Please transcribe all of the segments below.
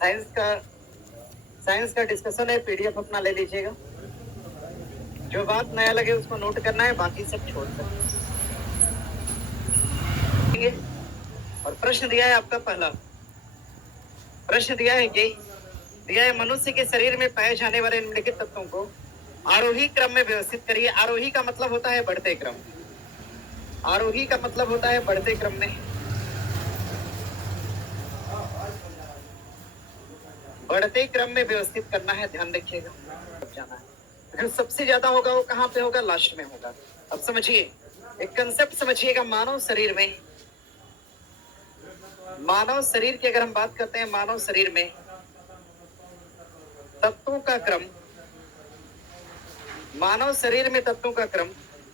Science का discussion है, PDF अपना ले लीजिएगा। जो बात नया लगे उसको नोट करना है, बाकी सब छोड़ सकते। और प्रश्न दिया है आपका पहला प्रश्न दिया है कि मनुष्य के शरीर में पाए जाने वाले निम्नलिखित तत्वों को आरोही क्रम में व्यवस्थित करिए। आरोही का मतलब होता है बढ़ते क्रम। आरोही का मतलब होता है बढ़ते क्रम में। बढ़ते क्रम में व्यवस्थित करना है, ध्यान रखिएगा। जाना है जो सबसे ज्यादा होगा वो कहाँ पे होगा? लास्ट में होगा। अब समझिए, एक कंसेप्ट समझिएगा। मानव शरीर की अगर हम बात करते हैं, मानव शरीर में तत्वों का क्रम, मानव शरीर में तत्वों का क्रम,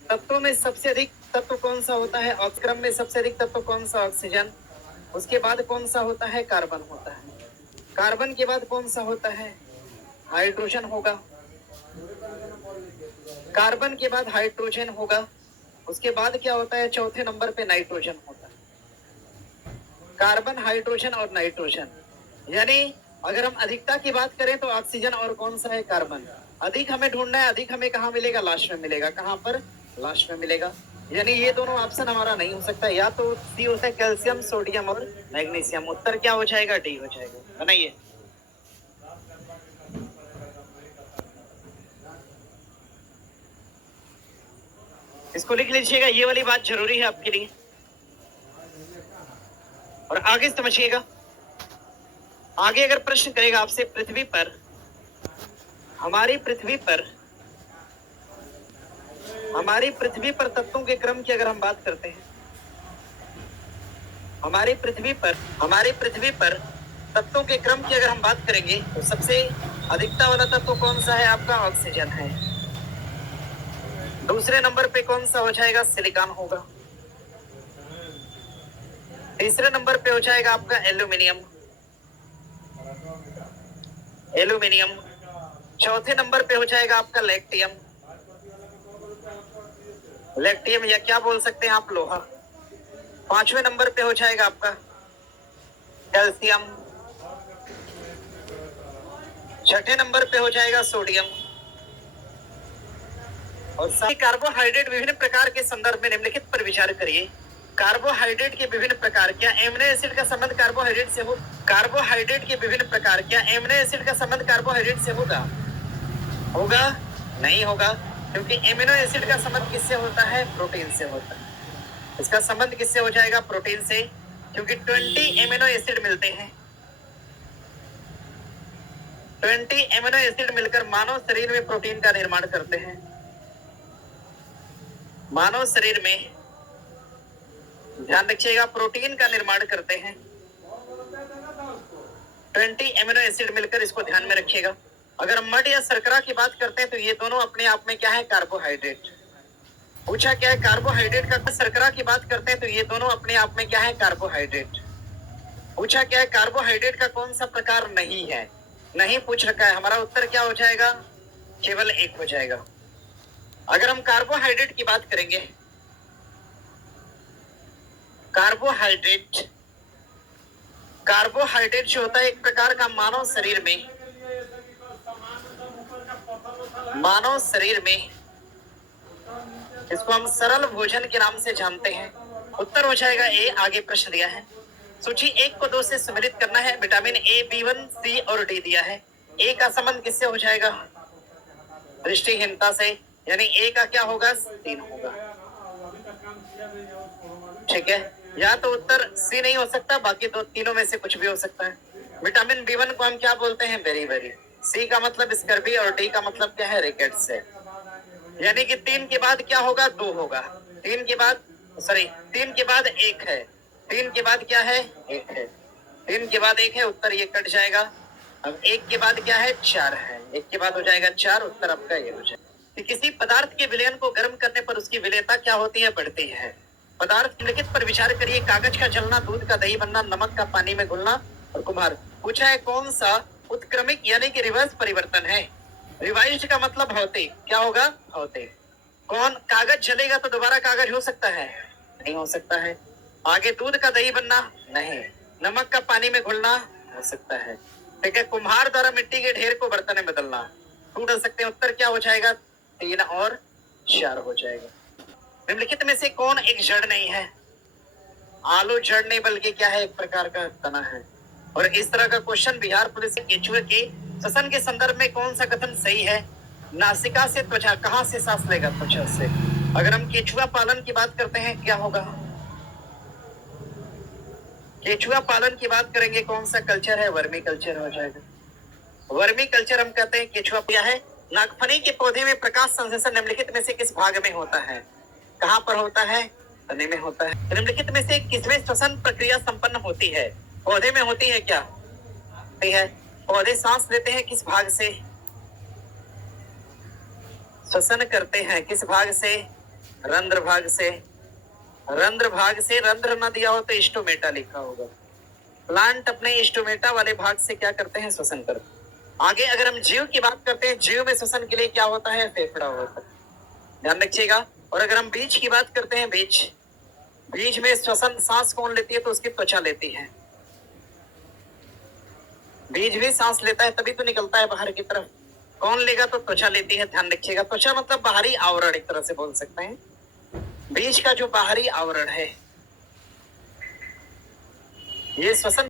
तत्वों में सबसे अधिक तत्व कौन सा होता है? क्रम में सबसे अधिक तत्व कौन सा? ऑक्सीजन। उसके बाद कौन सा होता है? कार्बन होता है। कार्बन के बाद कौन सा होता है? हाइड्रोजन होगा। कार्बन के बाद हाइड्रोजन होगा। उसके बाद क्या होता है? चौथे नंबर पे नाइट्रोजन होता है। कार्बन, हाइड्रोजन और नाइट्रोजन। यानी अगर हम अधिकता की बात करें तो ऑक्सीजन और कौन सा है? कार्बन। अधिक हमें ढूंढना है, अधिक हमें कहाँ मिलेगा? लास्ट में मिलेगा। कहाँ पर? लास्ट में मिलेगा। यानी ये दोनों ऑप्शन हमारा नहीं हो सकता। या तो सी होता है कैल्शियम, सोडियम और मैग्नीशियम। उत्तर क्या हो जाएगा? डी हो जाएगा। बनाइए। इसको लिख लीजिएगा, ये वाली बात जरूरी है आपके लिए। और आगे समझिएगा। आगे अगर प्रश्न करेगा आपसे, पृथ्वी पर, हमारी पृथ्वी पर तत्वों के क्रम की अगर हम बात करते हैं, हमारी पृथ्वी पर तत्वों के क्रम की अगर हम बात करेंगे तो सबसे अधिकता वाला तत्व कौन सा है? आपका ऑक्सीजन है। दूसरे नंबर पे कौन सा हो जाएगा? सिलिकॉन होगा। तीसरे नंबर पे हो जाएगा आपका एल्यूमिनियम। चौथे नंबर पे हो जाएगा आपका लैक्टियम या क्या बोल सकते हैं आप? लोहा। पांचवें नंबर पे हो जाएगा आपका कैल्शियम। छठे नंबर पे हो जाएगा सोडियम। और कार्बोहाइड्रेट विभिन्न प्रकार के संदर्भ में निम्नलिखित पर विचार करिए। कार्बोहाइड्रेट के विभिन्न प्रकार, क्या एमिनो एसिड का संबंध कार्बोहाइड्रेट से हो? कार्बोहाइड्रेट के विभिन्न प्रकार, क्या एमिनो एसिड का संबंध कार्बोहाइड्रेट से होगा? नहीं होगा, क्योंकि एमिनो एसिड का संबंध किससे होता है? प्रोटीन से होता है। इसका संबंध किससे हो जाएगा? प्रोटीन से, क्योंकि 20 एमिनो एसिड मिलते हैं। 20 एमिनो एसिड मिलकर मानव शरीर में प्रोटीन का निर्माण करते हैं। मानव शरीर में, ध्यान रखिएगा, प्रोटीन का निर्माण करते हैं 20 एमिनो एसिड मिलकर। इसको ध्यान में रखिएगा। अगर मड या शर्करा की बात करते हैं तो ये दोनों अपने आप में क्या है? कार्बोहाइड्रेट। पूछा क्या है? कार्बोहाइड्रेट का। शर्करा की बात करते हैं तो ये दोनों अपने आप में क्या है? कार्बोहाइड्रेट। पूछा क्या है? कार्बोहाइड्रेट का कौन सा प्रकार नहीं है? नहीं पूछ रखा है। हमारा उत्तर क्या हो जाएगा? केवल एक हो जाएगा। अगर हम कार्बोहाइड्रेट की बात करेंगे, कार्बोहाइड्रेट जो होता है एक प्रकार का मानव शरीर में इसको हम सरल भोजन के नाम से जानते हैं। उत्तर हो जाएगा ए। आगे प्रश्न दिया है, सूची 1 को 2 से सम्मिलित करना है। विटामिन ए, B1, C और डी दिया है। ए का संबंध किससे हो जाएगा? दृष्टिहीनता से। यानी ए का क्या होगा? 3 होगा। ठीक है, या तो उत्तर सी नहीं हो सकता, बाकी दो तीनों में से कुछ भी हो सकता है। विटामिन B1 को हम क्या बोलते हैं? बेरी। सी का मतलब स्कर्वी और डी का मतलब क्या है? रिकेट्स है। यानी कि 3 के बाद क्या होगा? 2 होगा। 3 के बाद 1 है। 3 के बाद क्या है? 1 है। 3 के बाद 1 है, उत्तर ये कट जाएगा। अब 1 के बाद क्या है? 4 है। 1 के बाद हो जाएगा 4, उत्तर आपका ये हो जाएगा। कि किसी पदार्थ के विलयन को गर्म करने पर उसकी विलेयता क्या होती है? बढ़ती है। पदार्थ निम्नलिखित पर विचार करिए। कागज का जलना, दूध का दही बनना, नमक का पानी में घुलना और कुम्हार। पूछा है कौन सा उत्क्रमिक यानी कि रिवर्स परिवर्तन है? रिवाइज्ड का मतलब भौतिक। क्या होगा? भौतिक। कौन? कागज जलेगा तो दोबारा कागज हो सकता है? नहीं हो सकता है। आगे दूध का दही बनना? नहीं। नमक का पानी में घुलना? हो सकता है। ठीक है, कुम्हार द्वारा मिट्टी के ढेर को बर्तन में बदलना, टूट सकते हैं। उत्तर क्या हो जाएगा? 3 और 4 हो जाएगा। निम्नलिखित में से कौन एक जड़ नहीं है? आलू जड़ नहीं बल्कि क्या है? एक प्रकार का तना है। और इस तरह का क्वेश्चन बिहार पुलिस के केचुए के श्वसन के संदर्भ में कौन सा कथन सही है? नासिका से त्वचा, कहां से सांस लेगा? त्वचा से। अगर हम केचुआ पालन की बात करते हैं क्या होगा? केचुआ पालन की बात करेंगे, कौन सा कल्चर है? वर्मी कल्चर हो जाएगा। वर्मी कल्चर हम कहते हैं। केचुआ क्या है? नागफनी के पौधे में प्रकाश संश्लेषण निम्नलिखित में से किस भाग में होता है? कहां पर होता है? तने में होता है। निम्नलिखित में से किसमें श्वसन प्रक्रिया संपन्न होती है? पौधे में होती है क्या? होती है। पौधे सांस लेते हैं किस भाग से? श्वसन करते हैं किस भाग से? रंध्र भाग से। रंध्र भाग से। रंध्र न दिया हो तो स्टोमेटा लिखा होगा। प्लांट अपने स्टोमेटा वाले भाग से क्या करते हैं? श्वसन करते हैं। आगे अगर हम जीव की बात करते हैं, जीव में श्वसन के लिए क्या होता है? फेफड़ा होता है, ध्यान रखिएगा। और अगर हम बीज की बात करते हैं, बीज, बीज में श्वसन सांस कौन लेती है? तो उसकी त्वचा लेती है। बीज भी सांस लेता है तभी तो निकलता है बाहर की तरफ। कौन लेगा? तो त्वचा लेती है, ध्यान रखिएगा। त्वचा मतलब बाहरी आवरण, एक तरह से बोल सकते हैं। बीज का जो बाहरी आवरण है ये श्वसन